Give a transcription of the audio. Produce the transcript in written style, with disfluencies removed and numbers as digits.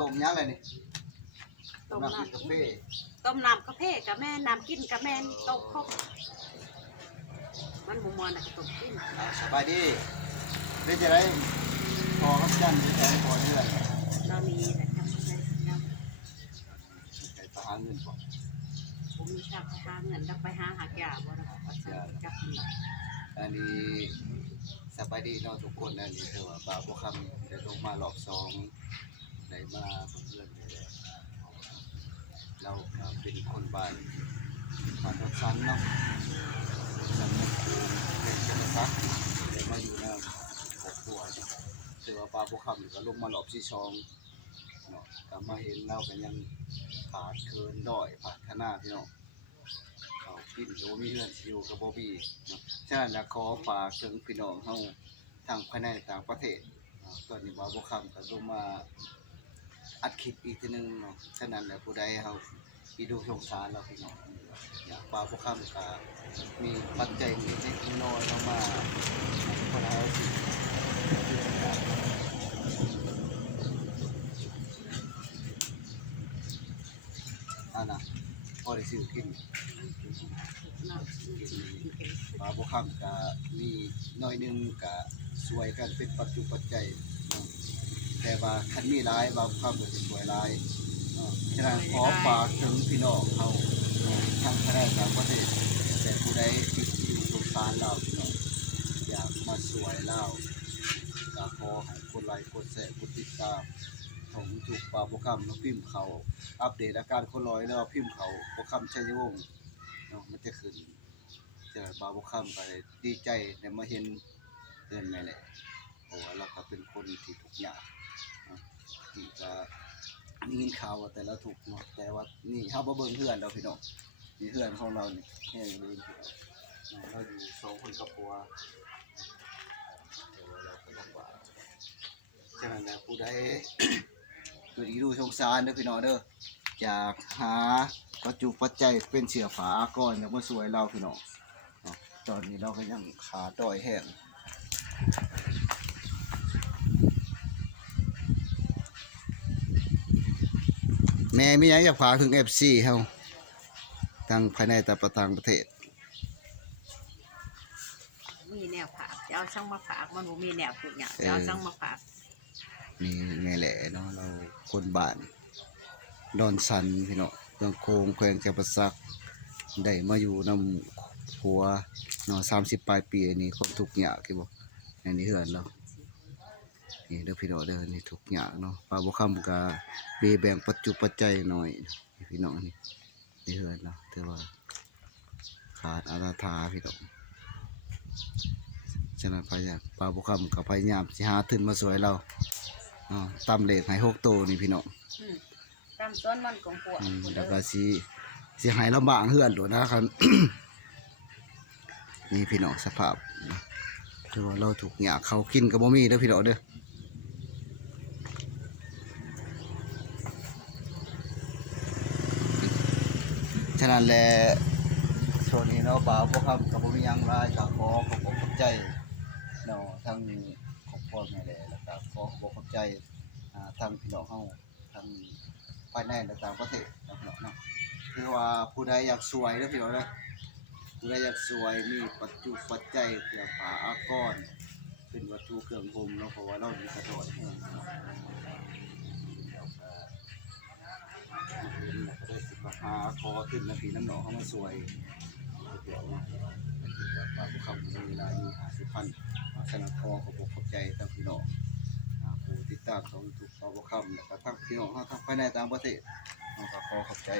ต้มยังไงนี่ต้ม น้ำกิน น้ำ กาแฟ ต้มน้ำกาแฟกับแม่น้ำกินกับแม่ต้มครบมันบ่ม่วนน่ะก็ต้มกิน สบายดีได้จะได้พอกับจันจะแทนพอเรื่อย เรามีแต่ทำอะไรสักอย่าง ใส่ตาหาเงินก่อน ผมมีทางไปหาเงินแล้วไปหายาบ่ได้ปัสสาวะจับมันละ อันนี้สบายดีเนาะทุกคนอันนี้แต่ว่าบาบ่คำได้ลงมารอบสองได้มาเพื่อนเลยเราเป็นคนบ้านรถซันเนาะซันเป็นจังซักได้มาอยู่ในครอบครัวเนาะแต่ว่าบาบ่คำก็ลงมารอบที่สองเนาะก็มาเห็นเราก็ยังขาดเคินด้อยพัฒนาพี่น้องเขากินโดมีเงินอยู่กับบ่มีเนาะฉะนั้นอยากขอฝากถึงพี่น้องเฮาทางภายในต่างประเทศตอนนี้บาบ่คำก็ลงมาอัดคลิปอีกทีนึงเนาะฉะนั้นแล้วผู้ใดเฮาที่ดูสงสารเราพี่น้องอยากบาบ่คำก็มีปัจจัยเล็กๆน้อยๆเรามาคนเฮาสินะพอได้ซื้อกิน น้ำ บาบ่คำก็มีน้อยหนึงก็ช่วยกันเป็นปัจจุปัจจัยเนาะแต่ว่าคันมีหลายบาบ่คำก็สิช่วยหลายเนาะฉะนั้นขอฝากถึงพี่น้องเฮาเนาะทางภายในต่างประเทศแต่ผู้ใดที่อยู่สงสารเราพี่น้องอยากมาช่วยเราก็ขอให้กดไลค์กดแชร์กดติดตามของถูกบาบ่คำเนาะพิมพ์เขาอัปเดตอาการคนร้อยแล้วพิมพ์เขาบ่คำชัยวงศ์เนาะมันจะขึ้น เจอบาบุคำก็เลยดีใจได้มาเห็นเพื่อนแม่แหละเพราะว่าเราก็เป็นคนที่ทุกข์ยากที่จะมียินข่าวว่าแต่ละทุกข์เนาะแต่ว่านี่เฮาบ่เบิ่งเพื่อนเราพี่น้องนี่เพื่อนของเรานี่แค่นี้เราอยู่สองคนกับผัวแต่ว่าเราก็ลำบากฉะนั้นแล้วผู้ใด ดูดีดูสงสารเด้อพี่น้องเด้ออยากหาปัจจุปัจจัยเป็นเสียฝาก่อนอยากมาสวยเราพี่น้อง ตอนนี้เราก็ยังขาดอยแห้งแม่มีอะไรอยากฝากถึง FC เฮาทั้งภายในและต่างประเทศ มีแนวผากจะเอาช่างมาผากมันบ่มีแนวทุกอย่างจะเอาช่างมาผาก นี่แม่แหละเนาะเราคนบ้านดอนสันพี่น้องเมืองโคงแขวงจำปาสักได้มาอยู่นำผัวเนาะ30ปลายปีนี่คนทุกข์ยากคือบ่อันนี้เฮือนเรานี่เด้อพี่น้องเด้อนี่ทุกข์ยากเนาะป้าบ่คำก็เบแบ่งปัจจุปัจจัยหน่อยนี่พี่น้องนี่เฮือนเนาะถือว่าขาดอาราธาพี่น้องฉะนั้นพยายามป้าบ่คำก็พยายามสิหาทุนมาสวยเราตำเลขให้6โตนี่พี่น้อง ตามต้นมันของพวก แล้วก็สิให้ลำบากเฮือนโดดนะครับ นี่พี่น้องสภาพคือว่าเราถูกหยาเขากินก็บ่มีเด้อพี่น้องเด้อฉะนั้นแหละช่วงนี้เนาะบ่าวบ่คำก็บ่มีหยังหลายก็ขอขอบใจเนาะทั้งของพ่อแม่แหละแล้วก็ขอขอบใจทางพี่น้องเฮาทางภายในและต่างประเทศเนาะพี่น้องเนาะคือว่าผู้ใดอยากสวยเด้อพี่น้องเด้อผู้ใดอยากสวยมีปัจจุปัจจัยเครื่องผ้าอาภรณ์เป็นวัตถุเครื่องห่มเนาะเพราะว่าเรามีกระโดดแห้งเนาะแล้วก็แล้วก็ได้สิมาหาขอขึ้นนาทีน้ำหนองเขามาสวยเดี๋ยวเนาะว่าผู้เข้ามีเวลาอยู่50,000ฉะนั้นขขอบใจทางพี่น้องผู้ติดตามของทุกผู้เข้าแล้วก็ทั้งพี่น้องเฮาทั้งภายในต่างประเทศขอขอบใจ